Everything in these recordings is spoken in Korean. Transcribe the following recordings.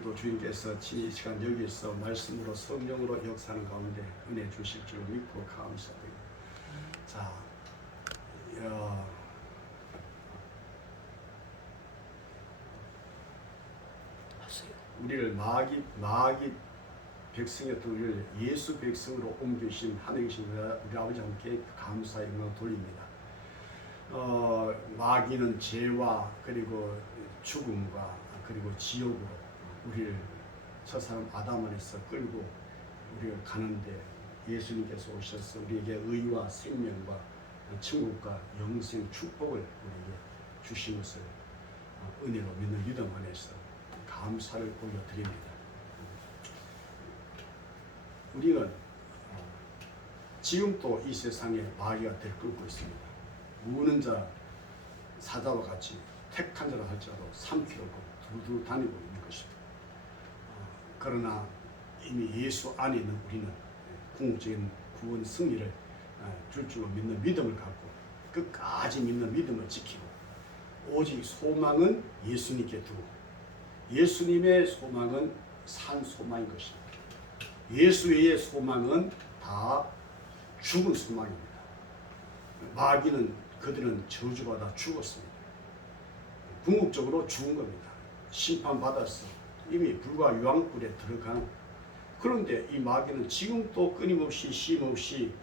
또 주님께서 이 시간 여기서 말씀으로 성령으로 역사하는 가운데 은혜 주실 줄 믿고 감사드립니다. 자, 우리를 마귀 백성이었던 우리를 예수 백성으로 옮기신 하나님이신 우리 아버지 함께 감사의 영광을 돌립니다. 마귀는 죄와 그리고 죽음과 그리고 지옥으로 우리를 첫사람 아담 안에서 끌고 우리가 가는데 예수님께서 오셔서 우리에게 의와 생명과 천국과 영생 축복을 우리에게 주신 것을 은혜로 믿는 믿음 안에서 감사를 올려드립니다. 우리는 지금도 이 세상에 마귀가 들끓고 있습니다. 무는 자 사자와 같이 택한 자라 할지라도 3km 두루 다니고 있는 것입니다. 그러나 이미 예수 안에 있는 우리는 궁극적인 구원 승리를 줄 줄로 믿는 믿음을 갖고 끝까지 믿는 믿음을 지키고 오직 소망은 예수님께 두고 예수님의 소망은 산 소망인 것입니다. 예수 외의 소망은 다 죽은 소망입니다. 마귀는 그들은 저주받아 죽었습니다. 궁극적으로 죽은 겁니다. 심판받았어. 이미 불과 유황불에 들어가는. 그런데 이 마귀는 지금도 끊임없이 쉼없이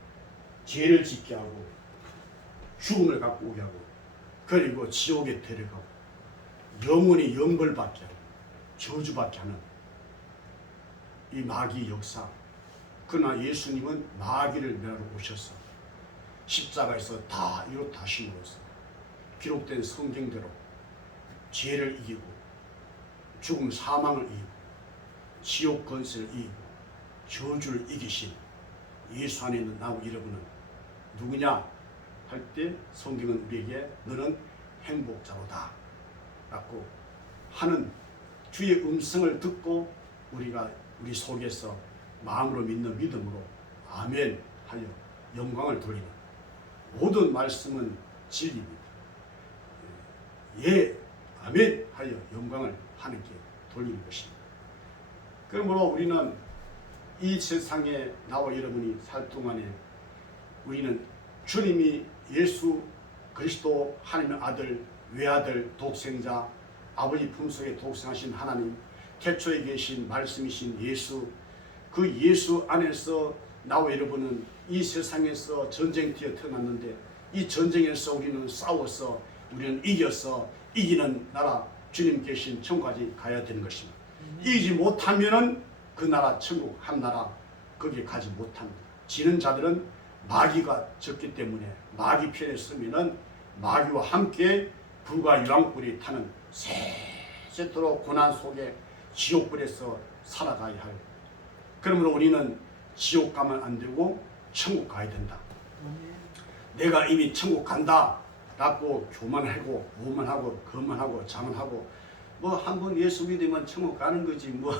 죄를 짓게 하고 죽음을 갖고 오게 하고 그리고 지옥에 데려가고 영원히 영벌받게 하고 저주받게 하는 이 마귀 역사. 그러나 예수님은 마귀를 멸하러 오셔서 십자가에서 다 이뤘다 하심으로써 기록된 성경대로 죄를 이기고 죽음 사망을 이기고 지옥 권세를 이기고 저주를 이기신 예수 안에 있는 나와 여러분은 누구냐 할 때 성경은 우리에게 너는 행복자로다 라고 하는 주의 음성을 듣고 우리가 우리 속에서 마음으로 믿는 믿음으로 아멘 하여 영광을 돌리는 모든 말씀은 진리입니다. 예 아멘 하여 영광을 하나님께 돌리는 것입니다. 그러므로 우리는 이 세상에 나와 여러분이 살 동안에 우리는 주님이 예수 그리스도 하나님의 아들 외아들 독생자 아버지 품속에 독생하신 하나님 태초에 계신 말씀이신 예수 그 예수 안에서 나와 여러분은 이 세상에서 전쟁터에 태어났는데 이 전쟁에서 우리는 싸워서 우리는 이겨서 이기는 나라 주님 계신 천국까지 가야 되는 것입니다. 이기지 못하면은 그 나라 천국 한 나라 거기에 가지 못합니다. 지는 자들은 마귀가 졌기 때문에 마귀 편에 서면은 마귀와 함께 불과 유황불이 타는 세세토록 고난 속에 지옥불에서 살아가야 할. 그러므로 우리는 지옥 가면 안 되고 천국 가야 된다. 내가 이미 천국 간다 라고 교만하고 오만하고 거만하고 자만하고 뭐 한 번 예수 믿으면 천국 가는 거지 뭐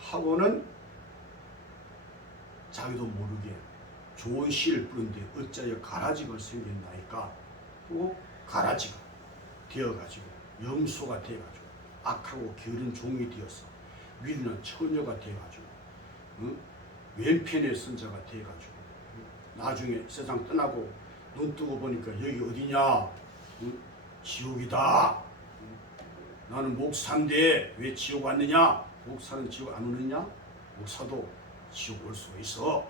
하고는 자기도 모르게 좋은 시를 부른데 어찌하여 가라지가 생겼나이까 또 가라지가 되어가지고 염소가 되어가지고 악하고 게으른 종이 되어서 위리는 처녀가 되어가지고 왼편의 선자가 되어가지고 나중에 세상 떠나고 눈 뜨고 보니까 여기 어디냐? 지옥이다. 나는 목사인데 왜 지옥 왔느냐? 목사는 지옥 안 오느냐? 목사도 지옥 올 수가 있어.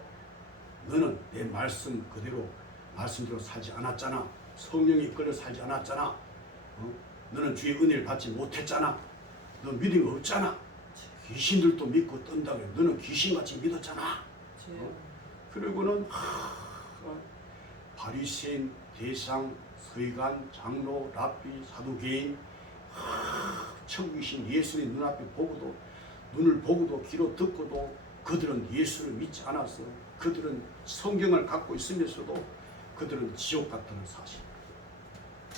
너는 내 말씀 그대로 말씀대로 살지 않았잖아. 성령에 이끌려 살지 않았잖아. 너는 주의 은혜를 받지 못했잖아. 너 믿음이 없잖아. 귀신들도 믿고 뜬다고 해. 너는 귀신같이 믿었잖아. 그리고는 바리새인, 대상, 서기관, 장로, 랍비, 사두개인 천국이신 예수의 눈앞에 보고도 눈을 보고도 귀로 듣고도 그들은 예수를 믿지 않았어. 그들은 성경을 갖고 있으면서도 그들은 지옥 같다는 사실.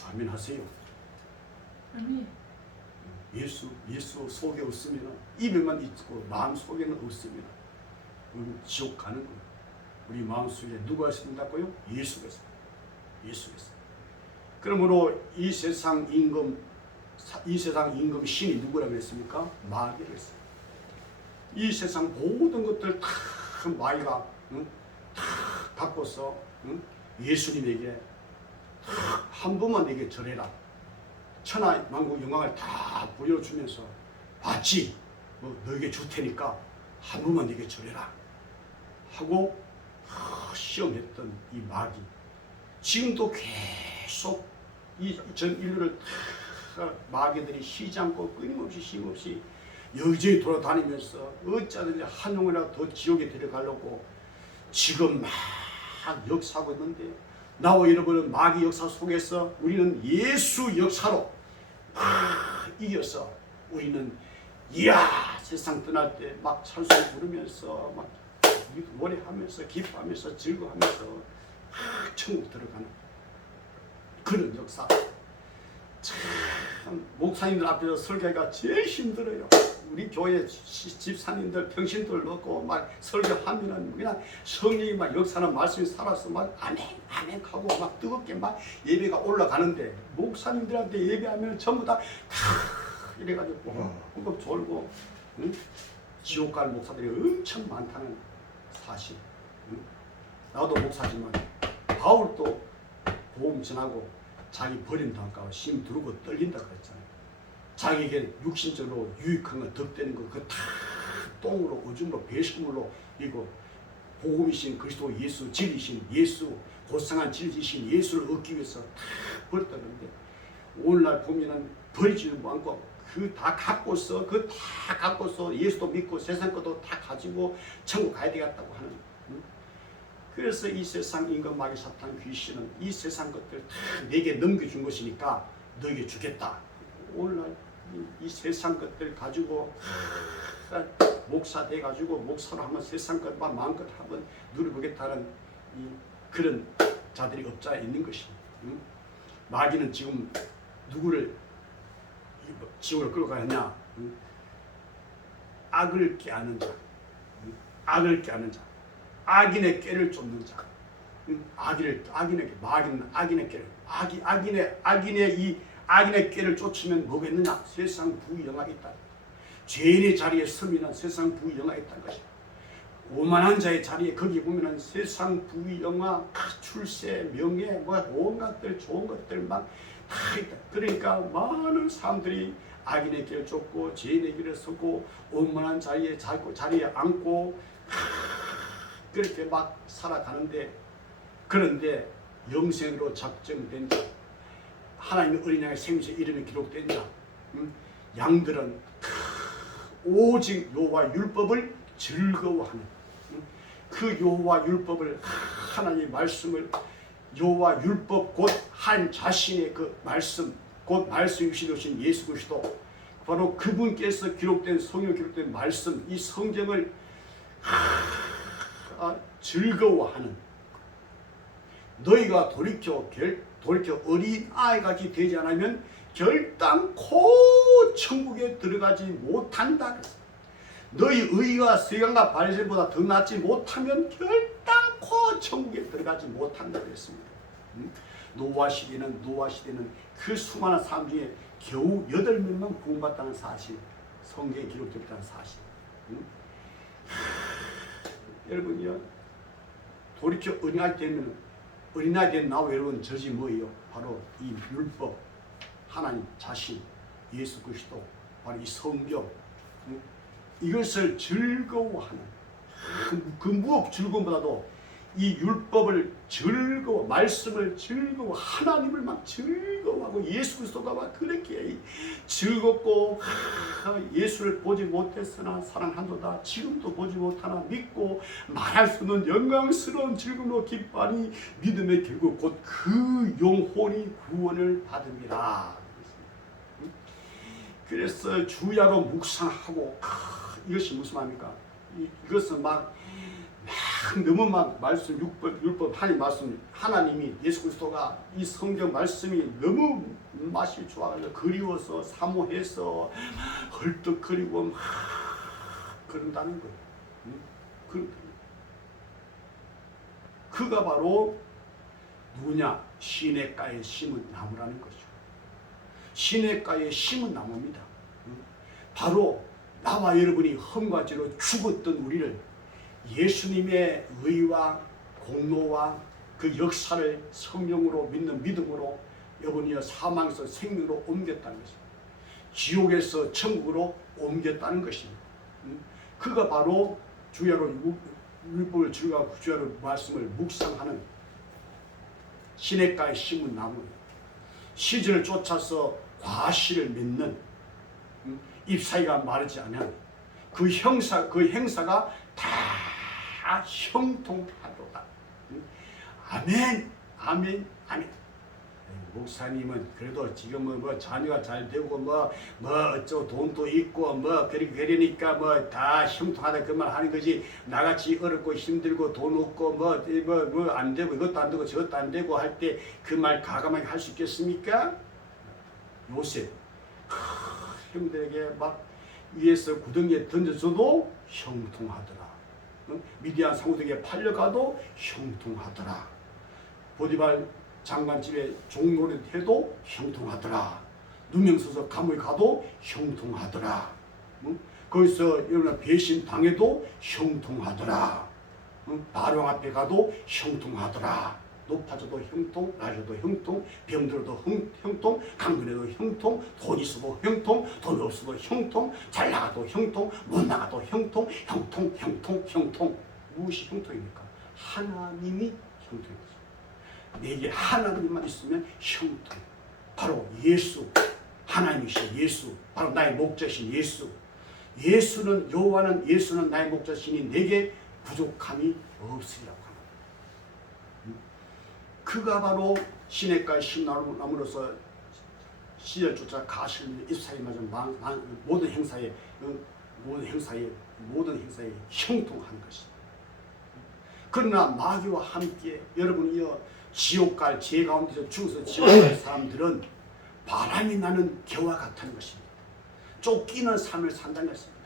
아멘 하세요. 아멘. 예수 속에 없으면 입에만 있고 마음 속에는 없으면 지옥 가는 거예요. 우리 마음 속에 누가 있다고요? 예수께서. 예수께서. 그러므로 이 세상 임금 이 세상 임금 신이 누구라고 했습니까? 마귀를 했어요. 이 세상 모든 것들 다 마귀가 다 갖고서 예수님에게 한 번만 내게 절해라. 천하 만국 영광을 다 부여주면서 봤지? 너에게 줄 테니까 한 번만 내게 절해라 하고 시험했던 이 마귀, 지금도 계속 이 전 인류를 다 마귀들이 쉬지 않고 끊임없이 쉼없이 여기저기 돌아다니면서 어쩌든지 한 영혼이라도 더 지옥에 데려가려고 지금 막 역사하고 있는데, 나와 여러분은 마귀 역사 속에서 우리는 예수 역사로 이겨서 우리는 이야 세상 떠날 때 막 찬송 부르면서 막 노래하면서 기뻐하면서 즐거워하면서 천국 들어가는 그런 역사. 참 목사님들 앞에서 설교가 제일 힘들어요. 우리 교회 집사님들 평신들 넣고 막 설교하면은 그냥 성령이 막 역사는 말씀이 살아서 막 아멘 아멘 하고 막 뜨겁게 막 예배가 올라가는데, 목사님들한테 예배하면 전부 다 이래가지고 호흡 졸고 지옥 갈 목사들이 엄청 많다는 사실. 나도 목사지만 바울도 복음 전하고 자기 버림당할까 심 두르고 떨린다 그랬잖아요. 자기에게 육신적으로 유익한 거 덕되는 거 그 다 똥으로 오줌으로 배식물로 이거 복음이신 그리스도 예수 진리신 예수 고상한 진리신 예수를 얻기 위해서 다 버렸다는데, 오늘날 보면은 버리지도 않고 그 다 갖고서 예수도 믿고 세상 것도 다 가지고 천국 가야 되겠다고 하는. 그래서 이 세상 임금 마귀 사탄 귀신은 이 세상 것들 다 내게 넘겨준 것이니까 너에게 주겠다. 오늘날 이 세상 것들 가지고 목사 돼가지고 목사로 한번 세상 것만 마음껏 한번 누려보겠다는 그런 자들이 없자 있는 것입니다. 마귀는 지금 누구를 지옥을 끌고 가느냐? 악을 꾀하는 자, 악을 꾀하는 자, 악인의 꾀를 쫓는 자, 악인의 꾀를, 악인의 꾀를 쫓으면 뭐겠느냐? 세상 부귀영화가 있다. 죄인의 자리에 서면은 세상 부귀영화가 있다는 것이다. 오만한 자의 자리에 거기 보면은 세상 부귀영화, 출세, 명예, 뭐 온갖들 좋은 것들만 다 있다. 그러니까 많은 사람들이 악인의 길을 쫓고 죄인의 길을 서고 오만한 자리에 앉고 그렇게 막 살아가는데, 그런데 영생으로 작정된 자, 하나님의 어린 양의 생명의 이름이 기록된 자, 양들은 오직 여호와 율법을 즐거워하는, 그 여호와 율법을, 하나님의 말씀을, 여호와 율법 곧 한 자신의 그 말씀, 곧 말씀이신 예수 그리스도, 바로 그분께서 기록된 성경 기록된 말씀, 이 성경을 즐거워하는, 너희가 돌이켜 어린 아이같이 되지 않으면 결단코 천국에 들어가지 못한다. 너희 의가 세간과 바리새인보다 더 낫지 못하면 결단코 천국에 들어가지 못한다 그랬습니다. 노아 시대는 그 수많은 사람 중에 겨우 8명만 구원받다는 사실, 성경에 기록되었다는 사실. 여러분이요, 돌이켜 어린아이 된 나와 여러분 저지 뭐예요? 바로 이 율법, 하나님 자신, 예수 그리스도, 바로 이 성경, 이것을 즐거워하는, 그 무엇 즐거움보다도 이 율법을 말씀을 즐거워, 하나님을 막 즐거워하고 예수 그리스도가 막 그렇게 즐겁고, 예수를 보지 못했으나 사랑한도다, 지금도 보지 못하나 믿고 말할 수 없는 영광스러운 즐거움으로 기뻐하니 믿음의 결국 곧 그 영혼이 구원을 받음이라. 그래서 주야로 묵상하고, 이것이 무슨 말입니까? 이것은 막 너무 막 말씀, 율법, 하나님 말씀, 하나님이 예수 그리스도가 이 성경 말씀이 너무 맛이 좋아서 그리워서 사모해서 헐떡거리고 막 그런다는 거예요. 그가 바로 누구냐? 시냇가에 심은 나무라는 거죠. 시냇가에 심은 나무입니다. 바로 나와 여러분이 험과 죄로 죽었던 우리를 예수님의 의와 공로와 그 역사를 성령으로 믿는 믿음으로 여러분이 사망에서 생명으로 옮겼다는 것입니다. 지옥에서 천국으로 옮겼다는 것입니다. 그가 바로 주야로 율법을 주야로 말씀을 묵상하는 시냇가에 심은 나무, 시즌을 쫓아서 과실을 맺는 잎사귀가 마르지 않은 그 행사가 다 형통하도다. 아멘, 아멘, 아멘. 목사님은 그래도 지금은 뭐 자녀가 잘 되고 뭐 어쩌고 돈도 있고 뭐 그러니까 뭐 다 형통하다 그 말 하는 거지. 나같이 어렵고 힘들고 돈 없고 뭐 안 되고 이것도 안 되고 저것도 안 되고 할 때 그 말 가감하게 할 수 있겠습니까? 요셉 형들에게 막 위에서 구덩이에 던져줘도 형통하더라. 미디안 상우들에게 팔려가도 형통하더라. 보디발 장관집에 종로를 해도 형통하더라. 누명 써서 감옥에 가도 형통하더라. 거기서 여러분 배신 당해도 형통하더라. 바로 앞에 가도 형통하더라. 높아져도 형통, 낮아도 형통, 병들어도 형통, 강건해도 형통, 돈 있어도 형통, 돈 없어도 형통, 잘 나가도 형통, 못 나가도 형통, 형통. 무엇이 형통입니까? 하나님이 형통입니다. 내게 하나님만 있으면 형통. 바로 예수, 하나님이신 예수, 바로 나의 목자신 예수. 예수는 나의 목자시니 내게 부족함이 없으리라고 합니다. 그가 바로 시냇가에 심나무로서 시절 쫓아 가실 잎사귀 맞은 모든 행사에 형통한 것이다. 그러나 마귀와 함께 여러분이여 지옥 갈 죄 가운데서 죽어서 지옥 갈 사람들은 바람이 나는 겨와 같은 것입니다. 쫓기는 삶을 산다는 것입니다.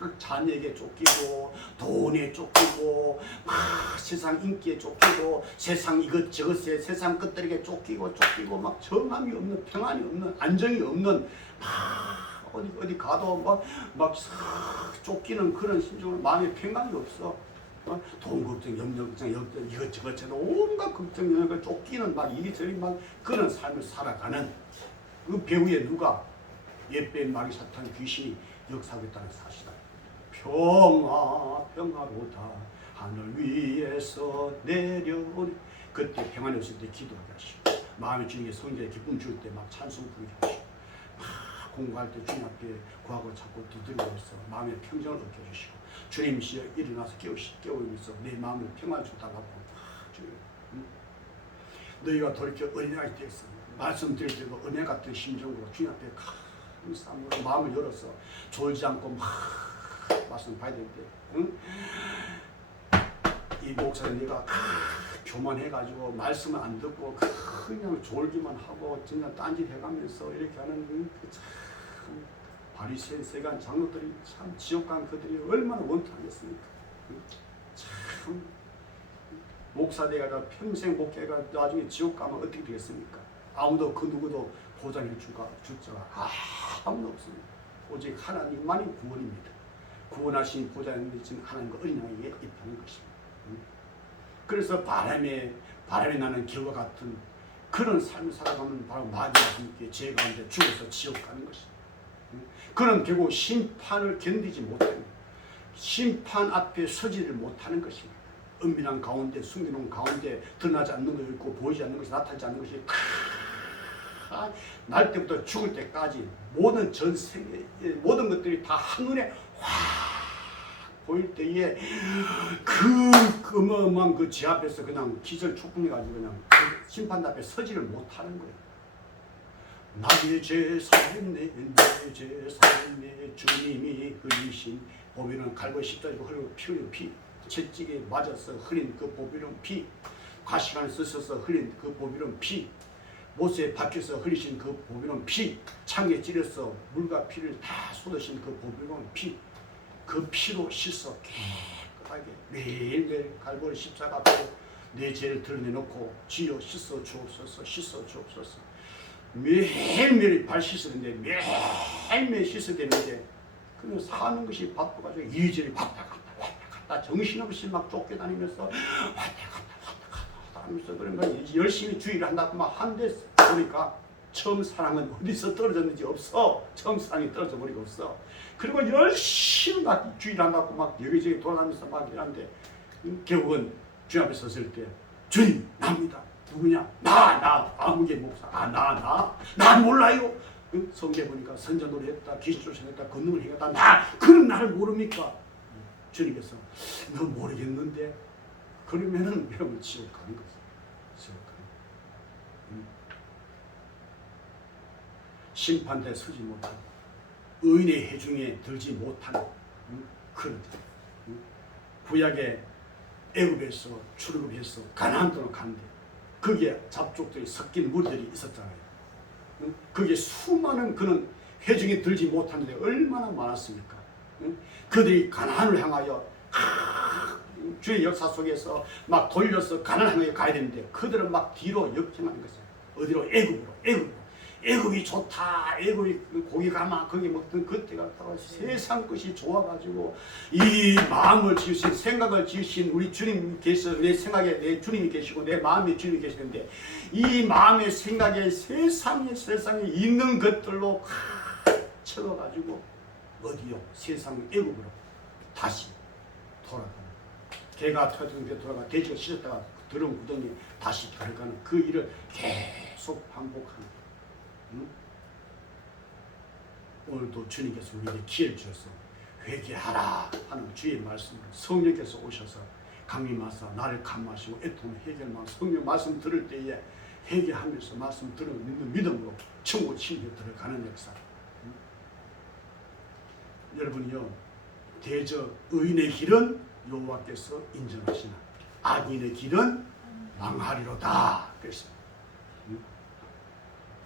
막 자녀에게 쫓기고 돈에 쫓기고 막 세상 인기에 쫓기고 세상 이것저것에 세상 것들에게 쫓기고 막 정함이 없는 평안이 없는 안정이 없는 막 어디 가도 막 쫓기는 그런 심정으로 마음에 평안이 없어. 돈 걱정, 염려 걱정, 이것저것 온갖 걱정, 염려 쫓기는 막 이리저리 막 그런 삶을 살아가는 그 배후에 누가 옛뱀 마귀 사탄 귀신이 역사하고 있다는 사실이다. 평화로다 하늘 위에서 내려오니 그때 평안이 없을 때 기도하게 하시고 마음의 주님의 성전에 기쁨 줄 때 막 찬송 부르게 하시고 막 공부할 때 주님 앞에 구하고 찾고 두드리면서 마음의 평정을 얻게 해주시고 주님이시여 일어나서 깨우면서 내 마음을 평안을 주달라고 주님 너희가 돌이켜 은혜가 되었어 말씀드릴 때도 은혜 같은 심정으로 주님 앞에 감사함으로 마음을 열어서 졸지 않고 막 말씀 봐야 될 때 이 목사는 내가 교만해가지고 말씀을 안 듣고 그냥 졸기만 하고 그냥 딴짓 해가면서 이렇게 하는 참 바리새인 세간 장로들이 참 지옥 간 그들이 얼마나 원통하겠습니까? 참 목사대가 평생 목회가 나중에 지옥 가면 어떻게 되겠습니까? 아무도 그 누구도 보장해 줄 자가 아무도 없습니다. 오직 하나님만이 구원입니다. 구원하신 보장이신 하나님과 어린 양에게 있다는 것입니다. 그래서 바람에 나는 겨와 같은 그런 삶을 살아가면 바로 마귀와 함께 죄 가운데 죽어서 지옥 가는 것입니다. 그는 결국 심판을 견디지 못합니다. 심판 앞에 서지를 못하는 것입니다. 은밀한 가운데 숨겨놓은 가운데 드러나지 않는 것이 있고 보이지 않는 것이 나타나지 않는 것이 날 때부터 죽을 때까지 모든 전 세계 모든 것들이 다 한눈에 확 보일 때에 그 어마어마한 그 죄 앞에서 그냥 기절 촉풍해가지고 그냥 심판 앞에 서지를 못하는 거예요. 나의 죄 사했네 내 죄 사했네 주님이 흘리신 보비론 갈보의 십자가로 흘리고 피 흘린 피 채찍에 맞아서 흘린 그 보비론 피 가시관에 쓰셔서 흘린 그 보비론 피 못에 박혀서 흘리신 그 보비론 피 창에 찌려서 물과 피를 다 쏟으신 그 보비론 피 그 피로 씻어 깨끗하게 매일매일 갈보리 십자가 앞에 내 죄를 드러내놓고 주여 씻어 주옵소서 씻어 주옵소서 매일매일 발 씻었는데 매일매일 씻어야 되는데 그냥 사는 것이 바빠가지고 이리저리 왔다 갔다 정신없이 막 쫓겨다니면서 왔다 갔다 하면서 그러면 열심히 주의를 한다고 막 한데 보니까 처음 사랑은 어디서 떨어졌는지 없어. 처음 사랑이 떨어져 버리고 없어. 그리고 열심히 막 주의를 한다고 막 여기저기 돌아다니면서 막 이러는데 결국은 주님 앞에 섰을 때 주님 납니다. 누구냐? 나 아무개 목사. 나 몰라요. 성경에 보니까 선자 노래했다, 귀신 쫓아냈다, 권능을 행했다. 그런 나를 모릅니까? 주님께서 너 모르겠는데 그러면은 여러분 지옥 가는 거죠. 지옥 가는 거. 심판대에 서지 못하고 의인의 해중에 들지 못하는 그런 구약의 애굽에서 출애굽해서 가나안 땅으로 간데 거기에 잡족들이 섞인 무리들이 있었잖아요. 거기에 수많은 그런 회중에 들지 못하는데 얼마나 많았습니까? 그들이 가나안을 향하여 주의 역사 속에서 막 돌려서 가나안을 향하여 가야 되는데 그들은 막 뒤로 역행하는 것이에요. 어디로? 애굽으로. 애굽이 좋다. 애굽이 고기가 막 거기 먹던 그때가 세상 것이 좋아가지고 이 마음을 지으신 생각을 지으신 우리 주님께서 내 생각에 내 주님이 계시고 내 마음에 주님이 계시는데 이 마음의 생각에 세상에 있는 것들로 채워가지고 어디요? 세상 애굽으로 다시 돌아가는 개가 같은 데 돌아가 돼지가 씻었다가 더러운 구덩이에 다시 들어가는 그 일을 계속 반복하는 오늘도 주님께서 우리에게 기회를 주셔서 회개하라 하는 주의 말씀으로 성령께서 오셔서 강림하사 나를 감마시고 애통을 해결만 성령 말씀 들을 때에 회개하면서 말씀 들은 믿음으로 천국 침례에 들어가는 역사. 여러분이요, 대저 의인의 길은 여호와께서 인정하시나 악인의 길은 망하리로다 그랬어요.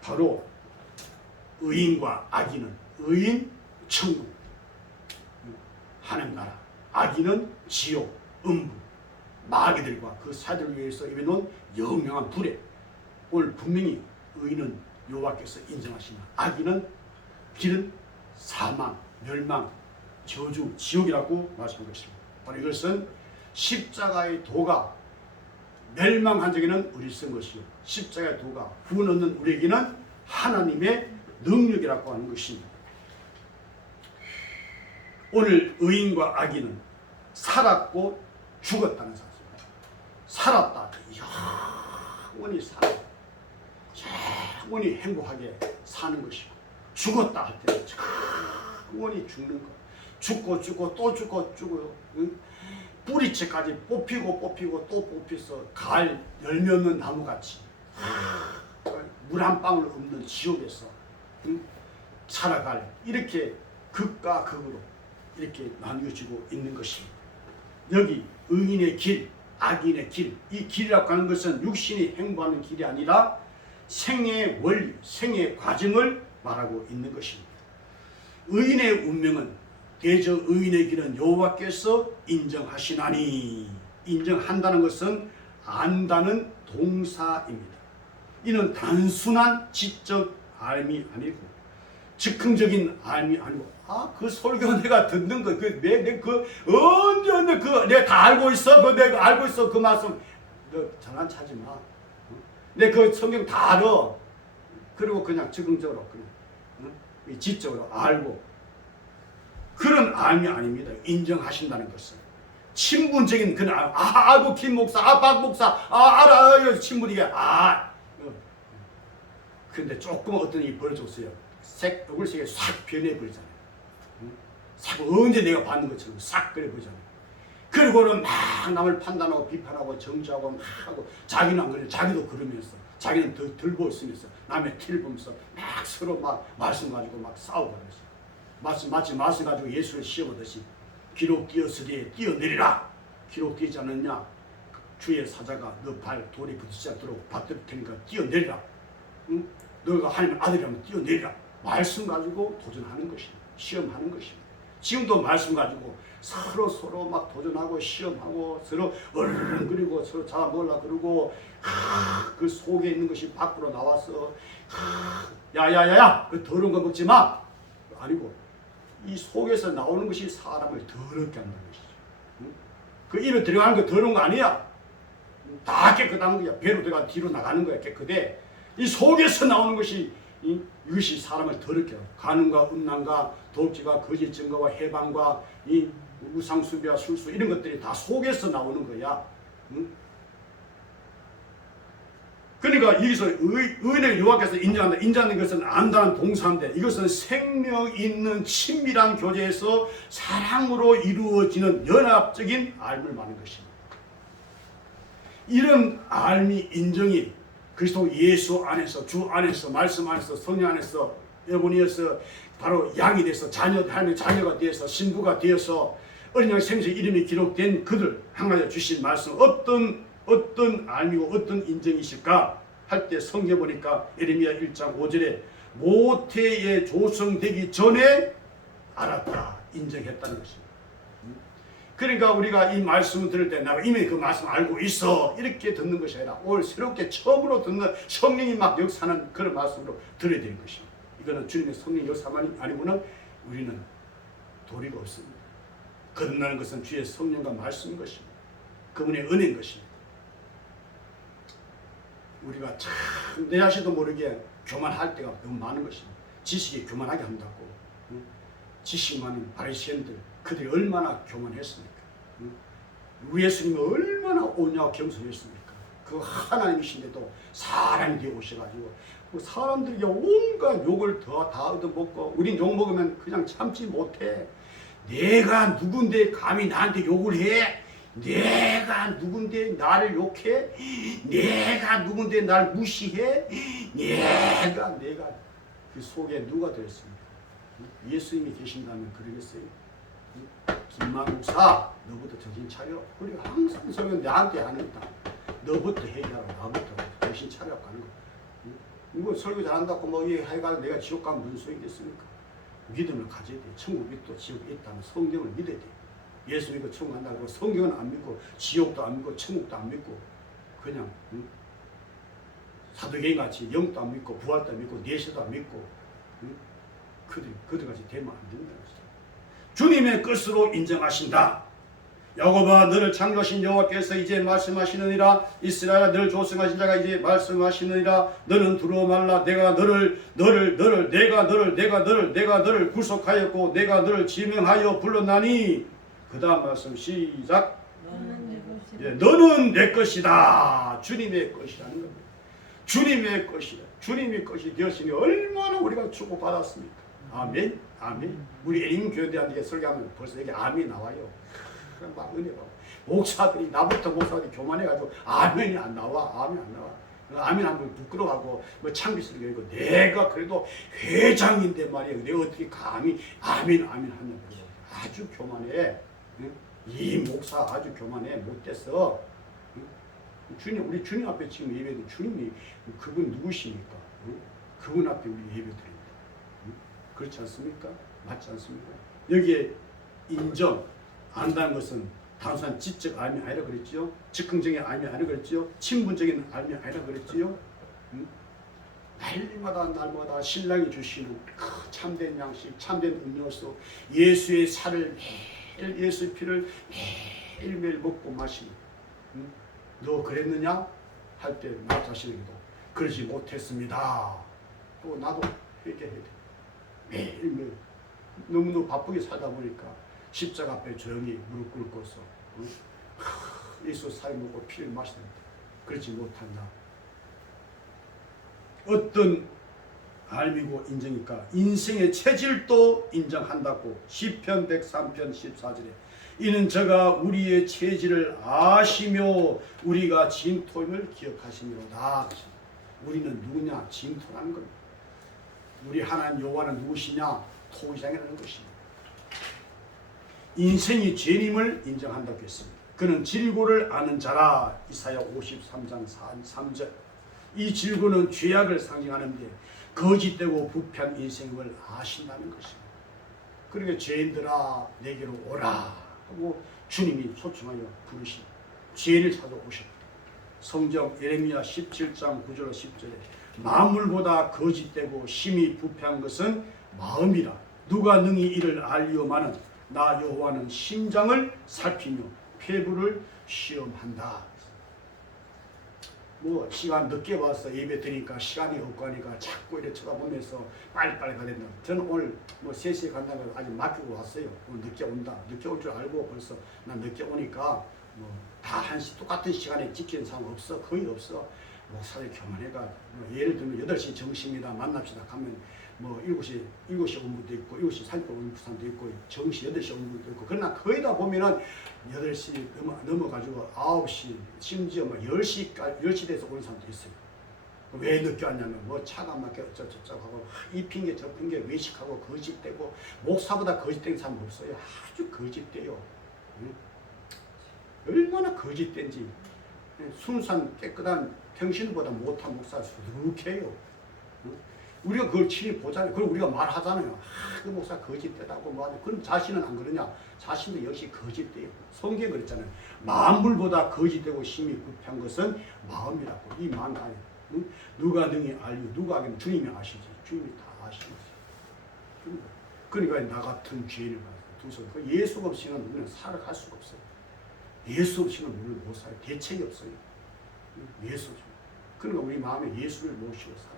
바로 의인과 악인은 의인 천국 하는 나라, 악인은 지옥 음부 마귀들과 그 사들을 위해서 입어놓은 영영한 불에 오늘 분명히 의인은 여호와께서 인정하시나 악인은 길은 사망, 멸망, 저주, 지옥이라고 말씀한 것입니다. 바로 이것은 십자가의 도가 멸망한 적에는 우리 쓴 것이요 십자가의 도가 구원 얻는 우리에게는 하나님의 능력이라고 하는 것입니다. 오늘 의인과 악인은 살았고 죽었다는 사실입니다. 살았다. 영원히 살아. 영원히 행복하게 사는 것이고 죽었다 할 때는 영원히 죽는 것. 죽고 또 죽고 응? 뿌리채까지 뽑히고 또 뽑혀서 가을 열매 없는 나무같이 물 한 방울 없는 지옥에서 응? 살아갈 이렇게 극과 극으로 이렇게 나뉘어지고 있는 것입니다. 여기 의인의 길, 악인의 길, 이 길이라고 하는 것은 육신이 행보하는 길이 아니라 생애의 원리, 생애의 과정을 말하고 있는 것입니다. 의인의 운명은 대저 의인의 길은 여호와께서 인정하시나니, 인정한다는 것은 안다는 동사입니다. 이는 단순한 지적 알미 아니고 즉흥적인 알미 아니고 그 설교 내가 듣는 거 언제 내가 다 알고 있어 내가 알고 있어 그 말씀 너 장난 차지 마. 내 그 성경 다 알아. 그리고 그냥 즉흥적으로 그냥 지적으로 알고 그런 알미 아닙니다. 인정하신다는 것은 친분적인 그런 아이고 김 목사 박 목사 알아 친분이게 근데 조금 어떤 일이 벌어졌어요. 얼굴색이 싹 변해버리잖아요. 싹 언제 내가 받는 것처럼 싹 그래버리잖아요. 그리고는 막 남을 판단하고 비판하고 정죄하고 막 하고 자기는 안 그래요. 자기도 그러면서 자기는 덜 보였으면서 남의 티를 보면서 막 서로 막 말씀 가지고 막 싸우고 그랬어요. 마치 말씀 가지고 예수를 시험하듯이 기록되었으되 뛰어내리라. 기록되지 않았냐? 주의 사자가 너 발 돌이 부딪히지 않도록 받들 테니까 뛰어내리라. 응? 너가 하나님의 아들이라면 뛰어내리라. 말씀 가지고 도전하는 것입니다. 시험하는 것입니다. 지금도 말씀 가지고 서로 막 도전하고 시험하고 서로 어르렁거리고 서로 잡아먹으려고 그러고 그 속에 있는 것이 밖으로 나와서 야야야야 그 더러운 거 먹지 마 아니고 이 속에서 나오는 것이 사람을 더럽게 한다는 것이죠. 응? 그 입에 들어가는 거 더러운 거 아니야. 다 깨끗한 거야. 배로 들어가 뒤로 나가는 거야. 깨끗해. 이 속에서 나오는 것이 이것이 사람을 더럽게 해요. 간음과 음란과 독지가 거짓 증거와 해방과 이 우상숭배와 술수 이런 것들이 다 속에서 나오는 거야. 응? 그러니까 여기서 의인의 요하께서 인정한다. 인정하는 것은 안다는 동사인데 이것은 생명 있는 친밀한 교제에서 사랑으로 이루어지는 연합적인 알을 말하는 것입니다. 이런 알미 인정이 그리스도 예수 안에서 주 안에서 말씀 안에서 성령 안에서 여러분이어서 바로 양이 돼서 하나님의 자녀가 되어서 신부가 되어서 어린 양 생수 이름이 기록된 그들 하나님 주신 말씀 어떤 알미고 어떤 인정이실까 할 때 성경 보니까 예레미야 1장 5절에 모태에 조성되기 전에 알았다 인정했다는 것입니다. 그러니까 우리가 이 말씀을 들을 때 내가 이미 그 말씀 알고 있어 이렇게 듣는 것이 아니라 오늘 새롭게 처음으로 듣는 성령이 막 역사하는 그런 말씀으로 들어야 되는 것입니다. 이거는 주님의 성령 역사만이 아니고는 우리는 도리가 없습니다. 거듭나는 것은 주의 성령과 말씀인 것입니다. 그분의 은혜인 것입니다. 우리가 참 내 자신도 모르게 교만할 때가 너무 많은 것입니다. 지식이 교만하게 한다고. 지식 많은 바리새인들 그들이 얼마나 교만했습니까? 우리 예수님이 얼마나 온유하고 겸손했습니까? 그 하나님이신데도 사람이 되어 오셔가지고 그 사람들에게 온갖 욕을 다 얻어먹고 우린 욕 먹으면 그냥 참지 못해. 내가 누군데 감히 나한테 욕을 해? 내가 누군데 나를 욕해? 내가 누군데 날 무시해? 내가 그 속에 누가 들었습니까? 예수님이 계신다면 그러겠어요? 김만국사 너부터 정신 차려. 우리가 항상 소리는 나한테 하는 거다. 너부터 해결하고 나부터 정신 차려고 하는 거. 이거 설교 잘한다고 뭐 해가지고 내가 지옥 가면 무슨 소용이겠습니까? 믿음을 가져야 돼. 천국 믿고 지옥이 있다는 성경을 믿어야 돼. 예수 믿고 천국 간다고 성경은 안 믿고 지옥도 안 믿고 천국도 안 믿고 그냥 사도개인 같이 영도 안 믿고 부활도 안 믿고 내세도 안 믿고 그들같이 되면 안 된다는 것이죠. 주님의 것으로 인정하신다. 야곱아 너를 창조하신 여호와께서 이제 말씀하시느니라. 이스라엘아 너를 조성하신 자가 이제 말씀하시느니라. 너는 두려워 말라. 내가 너를 구속하였고 내가 너를 지명하여 불렀나니. 그 다음 말씀 시작. 너는 내 것이다. 주님의 것이라는 겁니다. 주님의 것이다. 주님의 것이 되었으니 얼마나 우리가 축복받았습니까? 아멘. 아멘. 우리 애인 교회들한테 설교하면 벌써 여기 아멘 나와요. 막 은혜가. 목사들이 나부터 목사들이 교만해가지고 아멘이 안 나와. 아멘 안 나와. 아멘 하면 부끄러워하고 뭐 창피스럽게 하고 내가 그래도 회장인데 말이야. 내가 어떻게 감히 아멘 하냐고. 아주 교만해. 이 목사 아주 교만해. 못됐어. 주님, 우리 주님 앞에 지금 예배도 주님이 그분 누구십니까? 그분 앞에 우리 예배 드립니다. 그렇지 않습니까? 맞지 않습니까? 여기에 인정, 안다는 것은 단순한 지적 알미 아니라 그랬지요. 즉흥적인 알미 아니라 그랬지요. 친분적인 알미 아니라 그랬지요. 날마다 신랑이 주시는 그 참된 양식, 참된 음료수, 예수의 살을 매일, 예수의 피를 매일매일 먹고 마시는. 너 그랬느냐? 할 때 나 자신에게도 그러지 못했습니다. 또 나도 회개해야 돼. 매일매일 너무너무 바쁘게 살다 보니까 십자가 앞에 조용히 무릎 꿇고서 예수 살 먹고 피를 마시는데 그렇지 못한다. 어떤 알미고 인정일까? 인생의 체질도 인정한다고 시편 103편 14절에 이는 저가 우리의 체질을 아시며 우리가 진토임을 기억하시미로다. 우리는 누구냐? 진토라는 겁니다. 우리 하나님 여호와는 누구시냐? 토기장이라는 것입니다. 인생이 죄님을 인정한다고 했습니다. 그는 질고를 아는 자라. 이사야 53장 3절. 이 질고는 죄악을 상징하는데 거짓되고 부패한 인생을 아신다는 것입니다. 그러니까 죄인들아 내게로 오라 하고 주님이 초청하여 부르신 죄인을 찾아오셨다. 성경 예레미야 17장 9절 10절에 만물보다 거짓되고 심히 부패한 것은 마음이라. 누가 능히 이를 알리오마는 나 여호와는 심장을 살피며 폐부를 시험한다. 뭐 시간 늦게 와서 예배 드리니까 시간이 없고 하니까 자꾸 이렇게 쳐다보면서 빨리빨리 가야 된다. 저는 오늘 뭐 3시에 간다고 아직 맡기고 왔어요. 오늘 늦게 온다. 늦게 올 줄 알고 벌써 난 늦게 오니까 뭐 다 1시 똑같은 시간에 지키는 사람 없어. 거의 없어. 목사님 교만해가 뭐 예를 들면 8시 정시입니다. 만납시다 가면 뭐 7시 온 분도 있고 7시 30분 온 사람도 있고 정시 8시 온 분도 있고 그러나 거의 다 보면은 8시 넘어가지고 9시 심지어 뭐 10시 돼서 오는 사람도 있어요. 왜 늦게 왔냐면 뭐 차가 막혀 어쩌고저쩌고 하고 이 핑계 저 핑계 외식하고 거짓되고 목사보다 거짓된 사람 없어요. 아주 거짓돼요. 응? 얼마나 거짓된지. 순수한 깨끗한 평신보다 못한 목사 수룩해요. 우리가 그걸 친히 보잖아요. 그리고 우리가 말하잖아요. 그 목사 거짓되다고 뭐하냐. 그럼 자신은 안 그러냐. 자신도 역시 거짓돼요. 성경에 그랬잖아요. 만물보다 거짓되고 심히 부패한 것은 마음이라고. 이 마음 안에 누가 능히 알리고 누가 알면 주님이 아시지. 주님이 다 아시는 거죠. 그러니까 나 같은 죄인을 두서 예수가 없이는 우리는 살아갈 수가 없어요. 예수 없이는 우리는 못 살아요. 대책이 없어요. 예수. 그러니까 우리 마음에 예수를 모시고 살아요.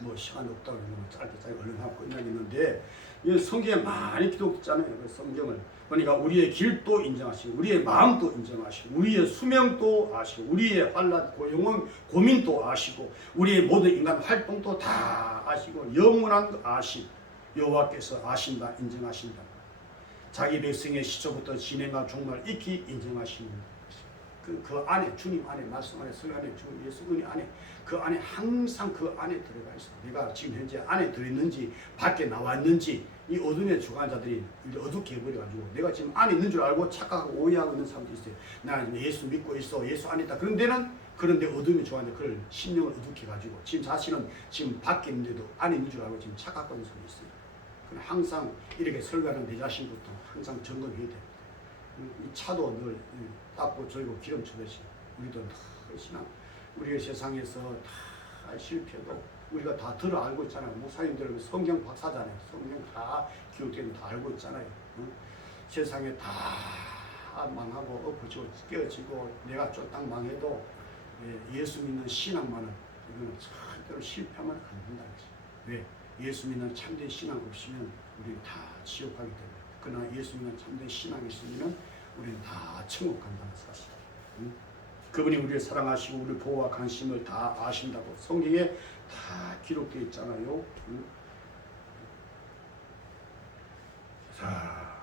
뭐 시간이 없다고 그러면 짧게 얼른 하고 끝나겠는데 성경에 많이 기록했잖아요. 그 성경을 그러니까 우리의 길도 인정하시고 우리의 마음도 인정하시고 우리의 수명도 아시고 우리의 환난 고용은 고민도 아시고 우리의 모든 인간 활동도 다 아시고 영원한 거 아시고 여호와께서 아신다 인정하신다. 자기 백성의 시초부터 진행과 종말 익히 인정하시는 그 안에 주님 안에 말씀 안에 성 안에 주 예수 은혜 안에 그 안에 항상 그 안에 들어가 있어. 내가 지금 현재 안에 들어있는지 밖에 나왔는지 이 어둠의 주관 자들이 어둡게 해버려가지고 내가 지금 안에 있는 줄 알고 착각하고 오해하고 있는 사람도 있어요. 나는 예수 믿고 있어. 예수 안에 있다. 그런데 어둠의 주관자 그걸 심령을 어둡게 가지고 지금 자신은 지금 밖에 있는데도 안에 있는 줄 알고 지금 착각하고 있는 사람이 있어요. 항상 이렇게 설교하는 내 자신부터 항상 점검해야 됩니다. 이 차도 늘 닦고 절고 기름 쳐듯이 우리도 신앙 우리의 세상에서 다 실패도 우리가 다 들어 알고 있잖아요. 목사님들은 성경 박사잖아요. 성경 다 기록된 다 알고 있잖아요. 세상에 다 망하고 엎어지고 깨어지고 내가 쫄딱 망해도 예수 믿는 신앙만은 이거는 절대로 실패하면 안 된다는 거죠. 왜? 예수 믿는 참된 신앙 없으면 우리는 다 지옥 가기 때문에. 그러나 예수 믿는 참된 신앙이 있으면 우리는 다 천국 간다는 사실. 그분이 우리를 사랑하시고 우리 보호와 관심을 다 아신다고 성경에 다 기록되어 있잖아요. 자,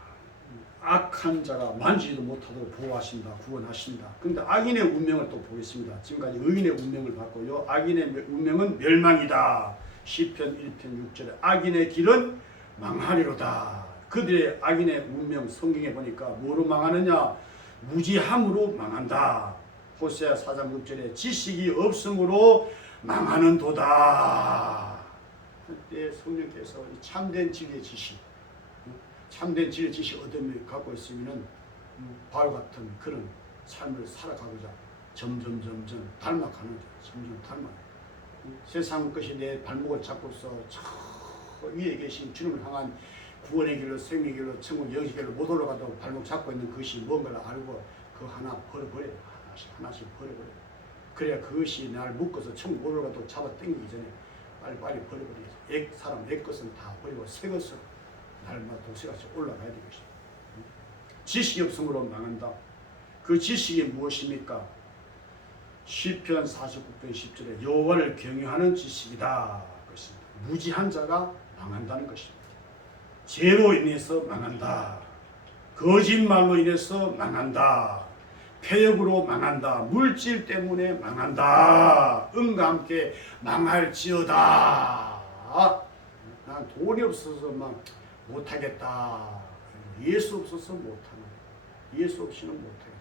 악한 자가 만지지도 못하도록 보호하신다, 구원하신다. 그런데 악인의 운명을 또 보겠습니다. 지금까지 의인의 운명을 봤고요. 악인의 운명은 멸망이다. 시편 1편 6절에 악인의 길은 망하리로다. 그들의 악인의 운명 성경에 보니까 뭐로 망하느냐? 무지함으로 망한다. 호세아 4장 6절에 지식이 없음으로 망하는도다. 그때 성령께서 참된 진리의 지식, 참된 진리의 지식 얻으면 갖고 있으면 바울 같은 그런 삶을 살아가고자 점점 닮아가는 거죠. 점점 닮아. 세상 것이 내 발목을 잡고서 저 위에 계신 주님을 향한 구원의 길로 생명의 길로 천국 영생의 길로 못 올라가도 발목 잡고 있는 것이 뭔가를 알고 그 하나 버려버려요. 하나씩 버려버려요. 그래야 그것이 날 묶어서 천국 못 올라가도 잡아 당기기 전에 빨리 버려버려야지. 사람 내 것은 다 버리고 새 것으로 날마다 도시같이 올라가야 되겠죠. 지식이 없음으로 망한다. 그 지식이 무엇입니까? 시편 49편 10절에 여호와를 경외하는 지식이다. 것입니다. 무지한 자가 망한다는 것입니다. 죄로 인해서 망한다. 거짓말로 인해서 망한다. 폐역으로 망한다. 물질 때문에 망한다. 음과 함께 망할지어다. 난 돈이 없어서 막 못하겠다. 예수 없어서 못하는 거야. 예수 없이는 못하겠다.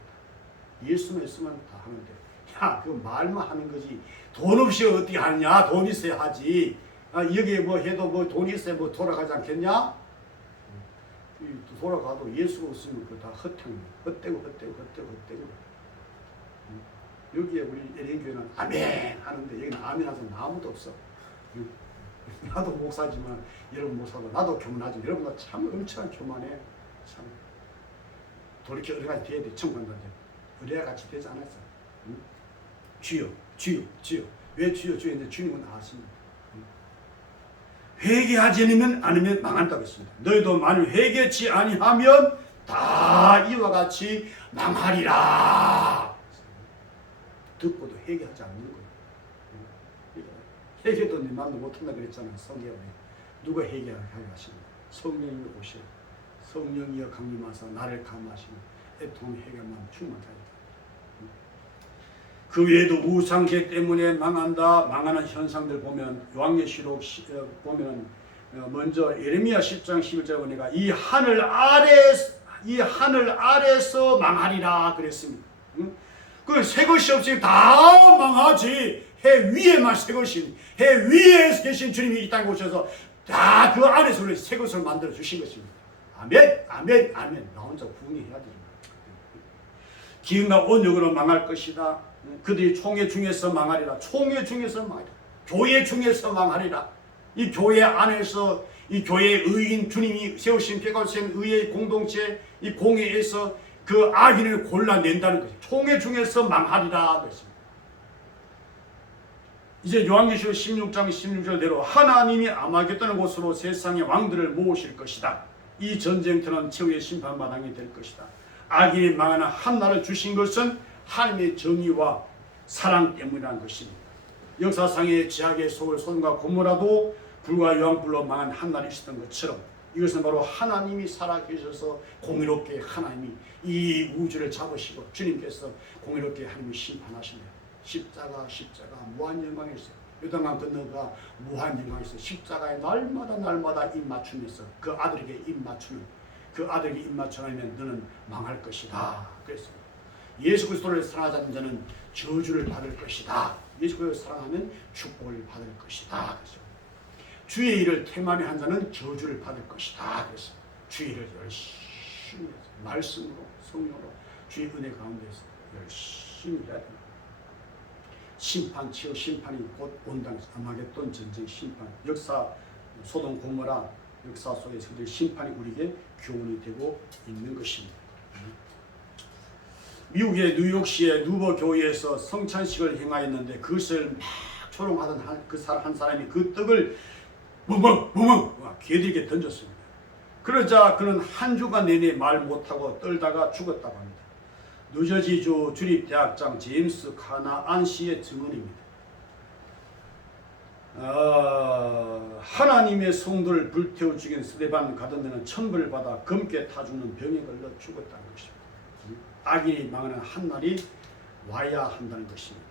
예수만 있으면 다 하는데. 야, 그 말만 하는 거지. 돈 없이 어떻게 하느냐? 돈 있어야 하지. 여기에 뭐 해도 뭐 돈 있어야 뭐 돌아가지 않겠냐? 돌아가도 예수가 없으면 그거 다 헛되고. 여기에 우리 LA교회는 아멘 하는데 여기는 아멘 하는 사람 아무도 없어. 나도 목사지만 여러분 목사도 나도 교만하지만 여러분도 참 엄청난 교만해. 참 돌이켜 어려가지 돼야 돼. 천국 간다는데 어려야 같이 되지 않았어. 응? 주여 주여 주여. 왜 주여 주여인데 주님은 아십니다. 회개하지 않으면 망한다고 했습니다. 너희도 만일 회개치 아니하면 다 이와 같이 망하리라. 듣고도 회개하지 않는 거예요. 회개도 네 마음도 못한다 그랬잖아요. 성경에 누가 회개하게 하십니까? 성령이 오셔 성령이여 강림하사 나를 감하시니 애통 회개만 충만하리라. 그 외에도 우상계 때문에 망하는 현상들 보면 요한계시록 보면 먼저 예레미야 10장 11절 보니까 이 하늘 아래서 망하리라 그랬습니다. 그 새 것이 없이 다 망하지. 해 위에만 새 것이 해 위에 계신 주님이 이 땅에 오셔서 다 그 안에서 새 것을 만들어 주신 것입니다. 아멘 아멘 아멘. 나 혼자 부흥해야 됩니다. 기응과 온역으로 망할 것이다. 그들이 총회 중에서 망하리라. 총회 중에서 망하리라. 교회 중에서 망하리라. 이 교회 안에서 이 교회의 의인 주님이 세우신 뼈가 센 의의 공동체 이 공회에서 그 악인을 골라낸다는 것이 총회 중에서 망하리라 그랬습니다. 이제 요한계시록 16장 16절대로 하나님이 아마겟돈의 곳으로 세상의 왕들을 모으실 것이다. 이 전쟁터는 최후의 심판마당이 될 것이다. 악인이 망하는 한나를 주신 것은 하나님의 정의와 사랑 때문이라는 것입니다. 역사상의 지하의 속을 소돔과 고모라도 불과 유황불로 망한 한날이 있었던 것처럼 이것은 바로 하나님이 살아계셔서 공의롭게 하나님이 이 우주를 잡으시고 주님께서 공의롭게 하나님이 심판하십니다. 십자가 무한 영광이 있어요. 요단강 건너가 무한 영광이 있어요. 십자가에 날마다 입 맞추면서 그 아들에게 입 맞추는 그 아들에게 입 맞춰나면 너는 망할 것이다 그랬습니다. 예수 그리스도를 사랑하지 않는 자는 저주를 받을 것이다. 예수 그리스도를 사랑하면 축복을 받을 것이다. 그래서 주의 일을 태만히 한 자는 저주를 받을 것이다. 그래서 주의 일을 열심히 해서 말씀으로 성령으로 주의 은혜 가운데서 열심히 해야 됩니다. 심판, 치유 심판이 곧 온다는 아마겟돈 전쟁 심판, 역사 소돔 고모라 역사 속에서 그들 심판이 우리에게 교훈이 되고 있는 것입니다. 미국의 뉴욕시의 누버 교회에서 성찬식을 행하였는데 그것을 막 조롱하던 그 한 사람이 그 떡을 멍멍 개들에게 던졌습니다. 그러자 그는 한 주간 내내 말 못하고 떨다가 죽었다고 합니다. 뉴저지주 주립대학장 제임스 카나안 씨의 증언입니다. 하나님의 성도를 불태워 죽인 스데반 가든네는 천벌을 받아 검게 타 죽는 병에 걸려 죽었다는 것입니다. 악인이 망하는 한날이 와야 한다는 것입니다.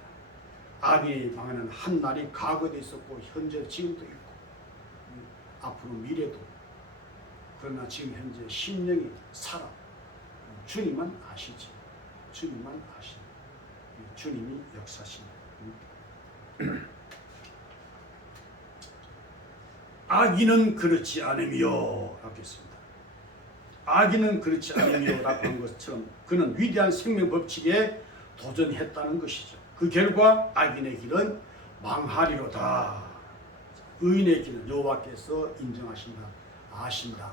악인이 망하는 한날이 과거도 있었고 현재 지금도 있고 앞으로 미래도. 그러나 지금 현재 심령이 살아. 주님만 아시지. 주님만 아시니. 주님이 역사십니다. 악인은 그렇지 않으며 라고 했습니다. 악인은 그렇지 않으며 라고 한 것처럼 그는 위대한 생명 법칙에 도전했다는 것이죠. 그 결과 악인의 길은 망하리로다. 의인의 길은 여호와께서 인정하신다. 아신다.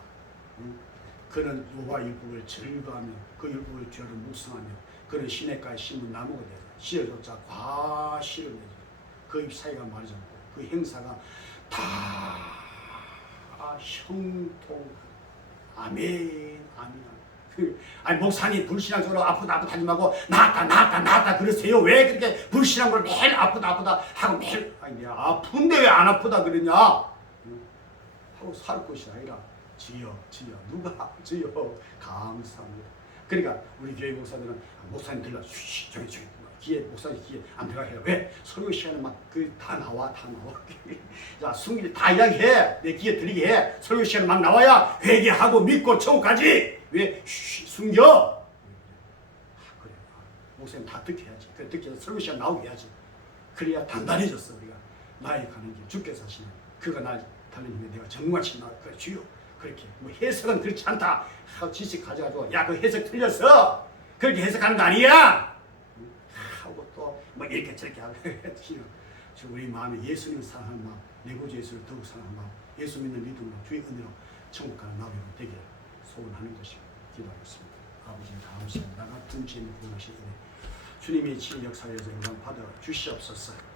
그는 여호와 율법을 즐거하며 그 율법을 죄로 묵상하며 그는 시냇가에 심은 나무가 되어 씨를조차 과실을 내죠. 그 잎 사이가 마르지 않고 그 행사가 다 형통. 아멘. 아니 목사님 불신앙적으로 아프다 하지 말고 나았다 그러세요. 왜 그렇게 불신한 걸 매일 아프다 하고 매일 아니 내가 아픈데 왜 안 아프다 그러냐 하고 살 것이 아니라 주여 누가 주여 감사합니다. 그러니까 우리 교회 목사들은 목사님 들러 저기 귀에 목사님 귀에 안 들어가게 해요. 왜? 설교 시간에 막 그 다 나와 자 숨기지 다 이야기해. 내 귀에 들리게 해. 설교 시간에 막 나와야 회개하고 믿고 천국까지. 왜 숨겨? 그래. 목사님 다 듣게 해야지. 그래 듣게 해서 설교 시간 나오게 해야지. 그래야 단단해졌어. 우리가 나의 가는 길 주께서 하시는 그가 날 달리는 내가 정말치 나을 거야. 주여. 그렇게 뭐 해석은 그렇지 않다 하고 지식 가져가지고 야 그 해석 틀렸어 그렇게 해석하는 거 아니야 하고 또 뭐 이렇게 저렇게 하고 우리 마음에 예수님을 사랑하는 마음, 내 구주 예수를 더욱 사랑하는 마음, 예수 믿는 믿음으로 주의 은혜로 천국 가는 나비로 되기를 소원하는 것입니다. 기도하겠습니다. 아버지 감사합니다. 나 같은 죄인을 구원하신 은혜 주님이 지 역사에서 영광 받아 주시옵소서.